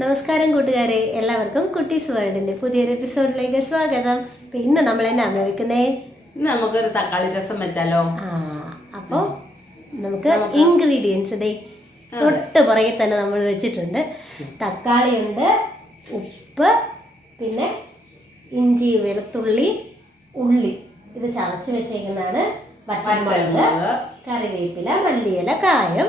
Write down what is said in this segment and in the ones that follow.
നമസ്കാരം കൂട്ടുകാരെ, എല്ലാവർക്കും കുട്ടീസ് വേൾഡിന്റെ പുതിയൊരു എപ്പിസോഡിലേക്ക് സ്വാഗതം. ഇന്ന് നമ്മൾ എന്നാ വെക്കുന്നേ? നമുക്കൊരു തക്കാളി രസം വെച്ചാലോ? അപ്പോൾ നമുക്ക് ഇൻഗ്രീഡിയൻസ് തൊട്ട് പുറകെ തന്നെ നമ്മൾ വെച്ചിട്ടുണ്ട്. തക്കാളി ഉണ്ട്, ഉപ്പ്, പിന്നെ ഇഞ്ചി, വെളുത്തുള്ളി, ഉള്ളി ഇത് ചതച്ച് വെച്ചേക്കുന്നതാണ്, പച്ചമുളക്, കറിവേപ്പില, മല്ലിയില, കായം,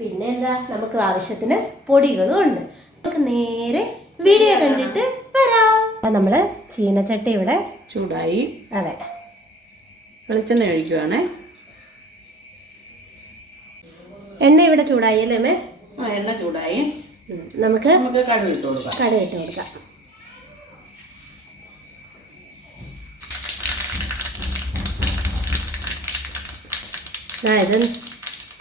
പിന്നെ എന്താ നമുക്ക് ആവശ്യത്തിന് പൊടികളും ഉണ്ട്. നമുക്ക് നേരെ വീഡിയോ കണ്ടിട്ട് വരാം. നമ്മള് ചീനച്ചട്ടി ഇവിടെ ചൂടായി. അതെ, വെളിച്ചെണ്ണ ഒഴിക്കുവാണേ. എണ്ണ ഇവിടെ ചൂടായി അല്ലേ അമ്മേ? എണ്ണ ചൂടായി. നമുക്ക് കടുക് ഇട്ട് കൊടുക്കാം. കടുക് ഇട്ട് കൊടുക്കാം. ഇത്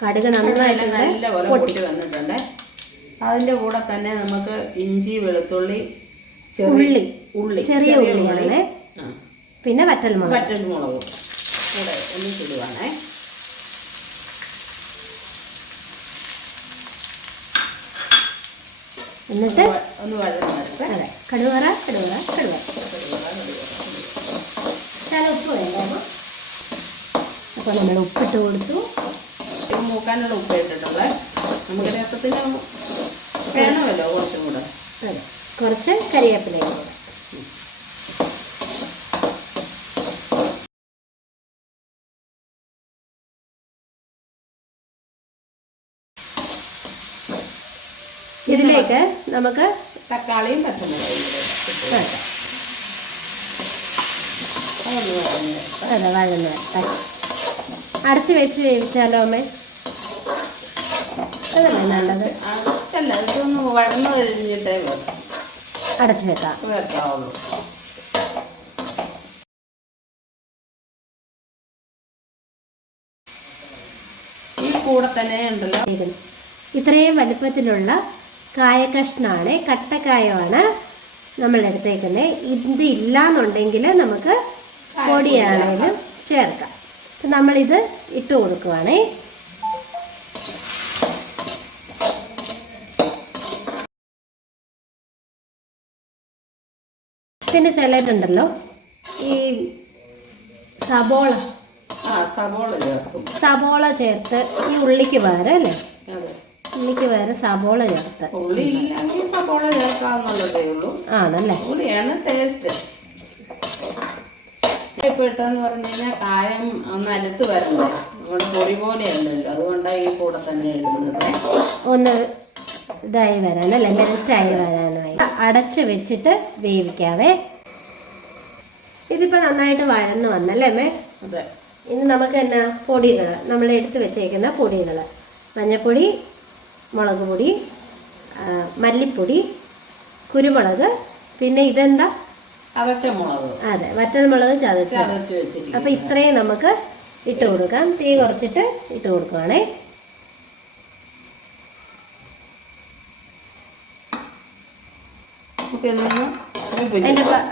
കടുക് നന്നായിട്ട് നല്ലപോലെ പൊട്ടി വന്നിട്ടുണ്ട്. അതിൻ്റെ കൂടെ തന്നെ നമുക്ക് ഇഞ്ചി, വെളുത്തുള്ളി, ചെറിയ ഉള്ളിയാണ്, പിന്നെ വറ്റൽമുളകും കൂടെ ഒന്നിച്ചിടുവാണേ. എന്നിട്ട് ഒന്ന് വഴന്നത്. അതെ, കടുവറ ശകലം ഉപ്പ് വേണ്ടായിരുന്നു. അപ്പോൾ നമ്മൾ ഉപ്പിട്ട് കൊടുത്തു. മൂക്കാനുള്ള ഉപ്പ് ഇട്ടിട്ടുള്ളത്. നമുക്ക് രസത്തിന് വേണമല്ലോ കുറച്ചും കൂടെ. അതെ, കുറച്ച് കരിവേപ്പിലയും കൂടെ. ഇതിലേക്ക് നമുക്ക് തക്കാളിയും പച്ചമുളകും അതെ വഴന്ന് അടച്ചു വെച്ച് വേവിച്ചാലോ അമ്മേ? അതല്ലേ നല്ലത്. അല്ല, ഇതൊന്ന് വഴന്ന് കഴിഞ്ഞിട്ടേ അടച്ചു വെക്കാവുള്ളൂ. ഈ കൂടെ തന്നെ ഉണ്ടല്ലോ ഇത്രയും വലുപ്പത്തിലുള്ള കായക്കഷ്ണാണ്, കട്ടക്കായമാണ് നമ്മൾ എടുത്തേക്കുന്നത്. ഇത് ഇല്ലാന്നുണ്ടെങ്കിൽ നമുക്ക് പൊടിയാണെങ്കിലും ചേർക്കാം. നമ്മളിത് ഇട്ട് കൊടുക്കുവാണേ. പിന്നെ ചിലരുണ്ടല്ലോ ഈ സബോള ചേർത്ത് ഈ ഉള്ളിക്ക് പകരം അല്ലേ, ഉള്ളിക്ക് പകരം സബോള ചേർത്ത് ആണല്ലേ ടേസ്റ്റ്. ഇപ്പൊ ഇട്ടെന്ന് പറഞ്ഞു കഴിഞ്ഞാൽ കായം ഒന്ന് അലുത്ത് വരണ്ടേ, നമ്മുടെ പൊടി പോലെ ഉണ്ടല്ലോ, അതുകൊണ്ടാണ് ഈ കൂടെ തന്നെ ഇടുന്നത്. ഒന്ന് ഇതായി വരാനല്ലേ, മെൽറ്റായി വരാനായി അടച്ച് വെച്ചിട്ട് വേവിക്കാവേ. ഇതിപ്പോൾ നന്നായിട്ട് വഴന്ന് വന്നല്ലേ അമ്മേ? അതെ. ഇനി നമുക്ക് എന്നാ പൊടികൾ, നമ്മൾ എടുത്ത് വെച്ചേക്കുന്ന പൊടികൾ: മഞ്ഞൾപ്പൊടി, മുളക് പൊടി, മല്ലിപ്പൊടി, കുരുമുളക്, പിന്നെ ഇതെന്താ ചതച്ചമുളക്. അതെ, വറ്റൽമുളക് ചതച്ച് വെച്ചിട്ട്. അപ്പം ഇത്രയും നമുക്ക് ഇട്ട് കൊടുക്കാം. തീ കുറച്ചിട്ട് ഇട്ട് കൊടുക്കുവാണേ.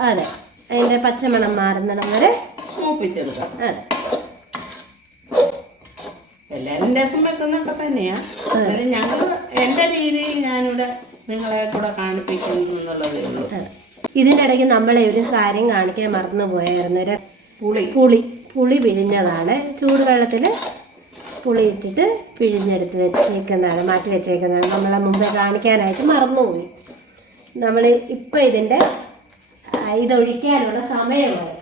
അതെ, അതിൻ്റെ പച്ചമണം മാറുന്നിടം വരെ മൂപ്പിച്ചെടുക്കാം. അതെ, എല്ലാവരും രസം വെക്കുന്നൊക്കെ തന്നെയാ. ഞങ്ങൾ എൻ്റെ രീതിയിൽ ഞാനിവിടെ നിങ്ങളെ കൂടെ കാണിപ്പിക്കുന്നു എന്നുള്ളതേ ഉള്ളൂ. ഇതിൻ്റെ ഇടയ്ക്ക് നമ്മളെ ഒരു കാര്യം കാണിക്കാൻ മറന്നു പോയായിരുന്നു. പുളി പിഴിഞ്ഞതാണ്. ചൂടുവെള്ളത്തിൽ പുളി ഇട്ടിട്ട് പിഴിഞ്ഞെടുത്ത് വെച്ചേക്കുന്നതാണ്, മാറ്റി വെച്ചേക്കുന്നതാണ്. നമ്മളെ മുമ്പേ കാണിക്കാനായിട്ട് മറന്നുപോയി. നമ്മൾ ഇപ്പം ഇതൊഴിക്കാനുള്ള സമയമായി.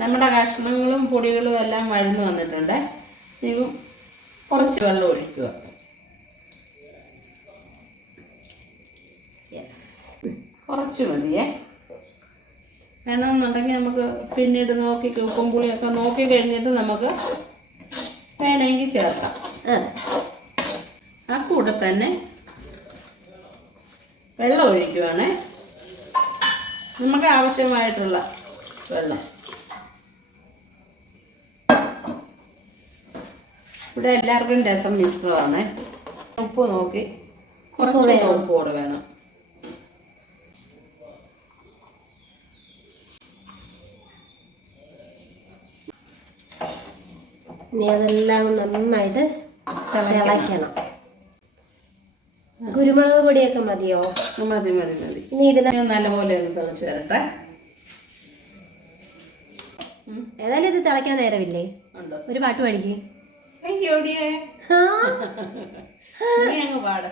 നമ്മുടെ കഷ്ണങ്ങളും പൊടികളും എല്ലാം വഴന്ന് വന്നിട്ടുണ്ട്. ഇനി കുറച്ച് വെള്ളം ഒഴിക്കുക. കുറച്ച് മതിയേ. വേണമെന്നുണ്ടെങ്കിൽ നമുക്ക് പിന്നീട് ഉപ്പും പുളിയൊക്കെ നോക്കി കഴിഞ്ഞിട്ട് നമുക്ക് വേണമെങ്കിൽ ചേർക്കാം. ആ കൂടെ തന്നെ വെള്ളം ഒഴിക്കുവാണേ, നമുക്ക് ആവശ്യമായിട്ടുള്ള വെള്ളം. ഇവിടെ എല്ലാവർക്കും രസം ഇഷ്ടമാണ്. ഉപ്പ് നോക്കി കുറച്ച് ഉപ്പ് കൂടെ വേണം. ഇനി അതെല്ലാം നന്നായിട്ട് തിളയ്ക്കണം. കുരുമുളക് പൊടിയൊക്കെ മതിയോ? മതി മതി മതി. ഇനി ഇതിന് നല്ലപോലെ ഒന്ന് തിളച്ച് വരട്ടെ. ഏതായാലും ഇത് തിളയ്ക്കാൻ നേരമില്ലേ? ഉണ്ടോ? ഒരു പാട്ട് പാടിക്കേ. അയ്യോടിയേ, നീ അങ്ങ് പാട്.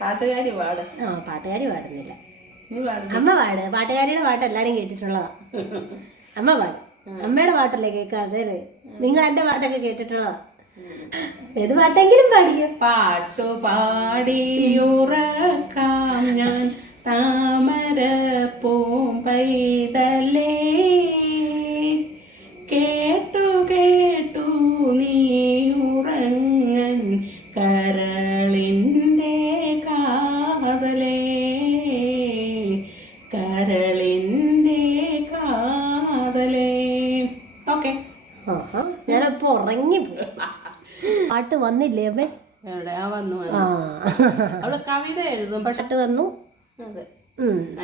പാട്ടുകാരി പാട്. പാട്ടുകാരി പാടുന്നില്ല, നീ പാട്. അമ്മ പാട്. പാട്ടുകാരിയുടെ പാട്ട് എല്ലാരും കേട്ടിട്ടുള്ളതാ. അമ്മ പാട്. അമ്മയുടെ പാട്ടല്ലേ കേൾക്കാതെ? നിങ്ങൾ എന്റെ പാട്ടൊക്കെ കേട്ടിട്ടുള്ളതാ. ഏത് പാട്ടെങ്കിലും പാടിക്കോ. പാട്ടു പാടിയുറക്കാം ഞാൻ താമര പൂമ്പൈതലേ, കേട്ടു കേട്ടു നീ ഉറങ്ങൻ കരളിൻ്റെ കാതലേ, കരളിൻ്റെ കാതലേ. ഓക്കെ, ഞാനപ്പോ ഉറങ്ങി പാട്ട് വന്നില്ലേ അമ്മേ? എവിടെയാ വന്നു? അവള് കവിത എഴുതും, പക്ഷെ പാട്ട് വന്നു. അതെ,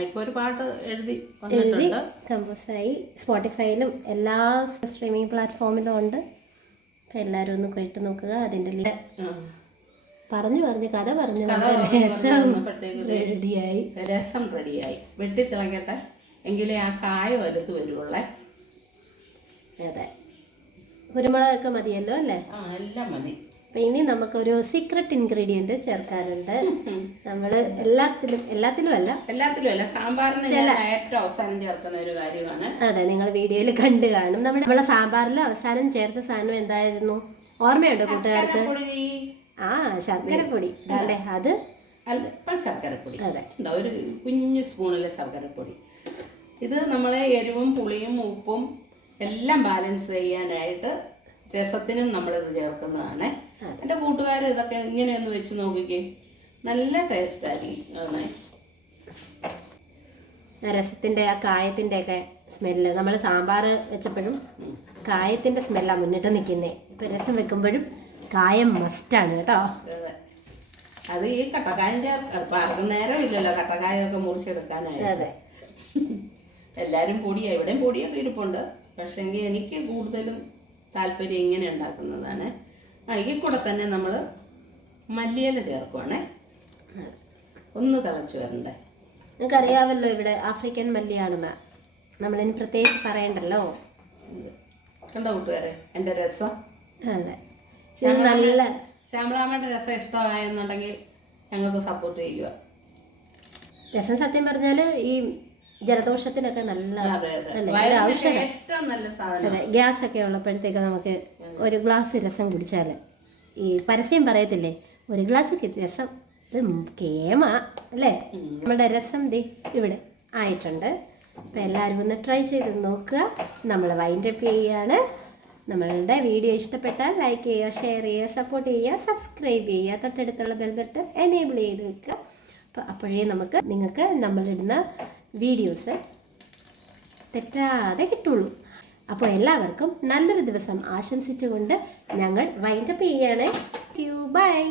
ഇപ്പൊ ഒരു പാട്ട് എഴുതി എഴുതി കമ്പോസായി. സ്പോട്ടിഫൈയിലും എല്ലാ സ്ട്രീമിംഗ് പ്ലാറ്റ്ഫോമിലും ഉണ്ട്. അപ്പം എല്ലാവരും ഒന്ന് കേട്ട് നോക്കുക. അതിൻ്റെ പറഞ്ഞു കഥ പറഞ്ഞു റെഡിയായി. രസം റെഡിയായി. വെട്ടി തിളക്കട്ടെ, എങ്കിലേ ആ കായ വലുത്ത് വരുവുള്ളേ. അതെ, കുരുമുളകൊക്കെ മതിയല്ലോ അല്ലേ? എല്ലാം മതി. അപ്പം ഇനി നമുക്കൊരു സീക്രട്ട് ഇൻഗ്രീഡിയൻറ്റ് ചേർക്കാനുണ്ട്. നമ്മൾ എല്ലാത്തിലും അല്ല, സാമ്പാറിന് ഏറ്റവും അവസാനം ചേർക്കുന്ന ഒരു കാര്യമാണ്. അതെ, നിങ്ങൾ വീഡിയോയിൽ കണ്ടു കാണും. നമ്മളെ സാമ്പാറിൽ അവസാനം ചേർത്ത സാധനം എന്തായിരുന്നു? ഓർമ്മയുണ്ടോ കൂട്ടുകാർക്ക്? ശർക്കരപ്പൊടി. അതെ, അത് അല്പം ശർക്കരപ്പൊടി. അതെ, ഒരു കുഞ്ഞു സ്പൂണിലെ ശർക്കരപ്പൊടി. ഇത് നമ്മളെ എരിവും പുളിയും ഉപ്പും എല്ലാം ബാലൻസ് ചെയ്യാനായിട്ട് രസത്തിനും നമ്മളിത് ചേർക്കുന്നതാണ്. എൻ്റെ കൂട്ടുകാർ ഇതൊക്കെ ഇങ്ങനെയൊന്ന് വെച്ച് നോക്കിക്കേ, നല്ല ടേസ്റ്റ് ആയിരിക്കും. രസത്തിൻ്റെ ആ കായത്തിൻ്റെ ഒക്കെ സ്മെല്ല്, നമ്മൾ സാമ്പാർ വെച്ചപ്പോഴും കായത്തിൻ്റെ സ്മെല്ലാണ് മുന്നിട്ട് നിൽക്കുന്നത്. ഇപ്പം രസം വെക്കുമ്പോഴും കായം മസ്റ്റാണ് കേട്ടോ. അത് ഈ കട്ടക്കായം ചേർക്കും നേരം ഇല്ലല്ലോ കട്ടക്കായൊക്കെ മുറിച്ചെടുക്കാനായിട്ട്. അതെ, എല്ലാവരും പൊടിയാണ്, ഇവിടെയും പൊടിയൊക്കെ ഇരിപ്പുണ്ട്. പക്ഷേങ്കിൽ എനിക്ക് കൂടുതലും താല്പര്യം ഇങ്ങനെ ഉണ്ടാക്കുന്നതാണ്. അതിൽ കൂടെ തന്നെ നമ്മൾ മല്ലിയില ചേർക്കുവാണേ. ഒന്ന് തിളച്ച് വരണ്ടേ. നിങ്ങൾക്കറിയാമല്ലോ ഇവിടെ ആഫ്രിക്കൻ മല്ലിയാണെന്ന്, നമ്മളിനി പ്രത്യേകിച്ച് പറയണ്ടല്ലോ. കണ്ടോ കൂട്ടുകാരെ എൻ്റെ രസം? അതെ, നല്ല ശ്യാമളാമ്മയുടെ രസം ഇഷ്ടമായെന്നുണ്ടെങ്കിൽ ഞങ്ങൾക്ക് സപ്പോർട്ട് ചെയ്യുക. രസം സത്യം പറഞ്ഞാൽ ഈ ജലദോഷത്തിനൊക്കെ നല്ല ഔഷധം. അതെ, ഗ്യാസ് ഒക്കെ ഉള്ളപ്പോഴത്തേക്ക് നമുക്ക് ഒരു ഗ്ലാസ് രസം കുടിച്ചാൽ, ഈ പരസ്യം പറയത്തില്ലേ, ഒരു ഗ്ലാസ് രസം ഇത് കേമ അല്ലേ? നമ്മുടെ രസം ഇവിടെ ആയിട്ടുണ്ട്. അപ്പം എല്ലാവരും ഒന്ന് ട്രൈ ചെയ്ത് നോക്കുക. നമ്മൾ വൈൻഡപ്പ് ചെയ്യുകയാണ്. നമ്മളുടെ വീഡിയോ ഇഷ്ടപ്പെട്ടാൽ ലൈക്ക് ചെയ്യുക, ഷെയർ ചെയ്യുക, സപ്പോർട്ട് ചെയ്യുക, സബ്സ്ക്രൈബ് ചെയ്യുക, തൊട്ടടുത്തുള്ള ബെൽ ബട്ടൺ എനേബിൾ ചെയ്ത് വെക്കുക. അപ്പോൾ അപ്പോഴേ നിങ്ങൾക്ക് നമ്മളിടുന്ന വീഡിയോസ് തെറ്റാതെ കിട്ടുള്ളൂ. അപ്പോൾ എല്ലാവർക്കും നല്ലൊരു ദിവസം ആശംസിച്ചുകൊണ്ട് ഞങ്ങൾ വൈൻഡപ്പ് ചെയ്യുകയാണ്. ബൈ.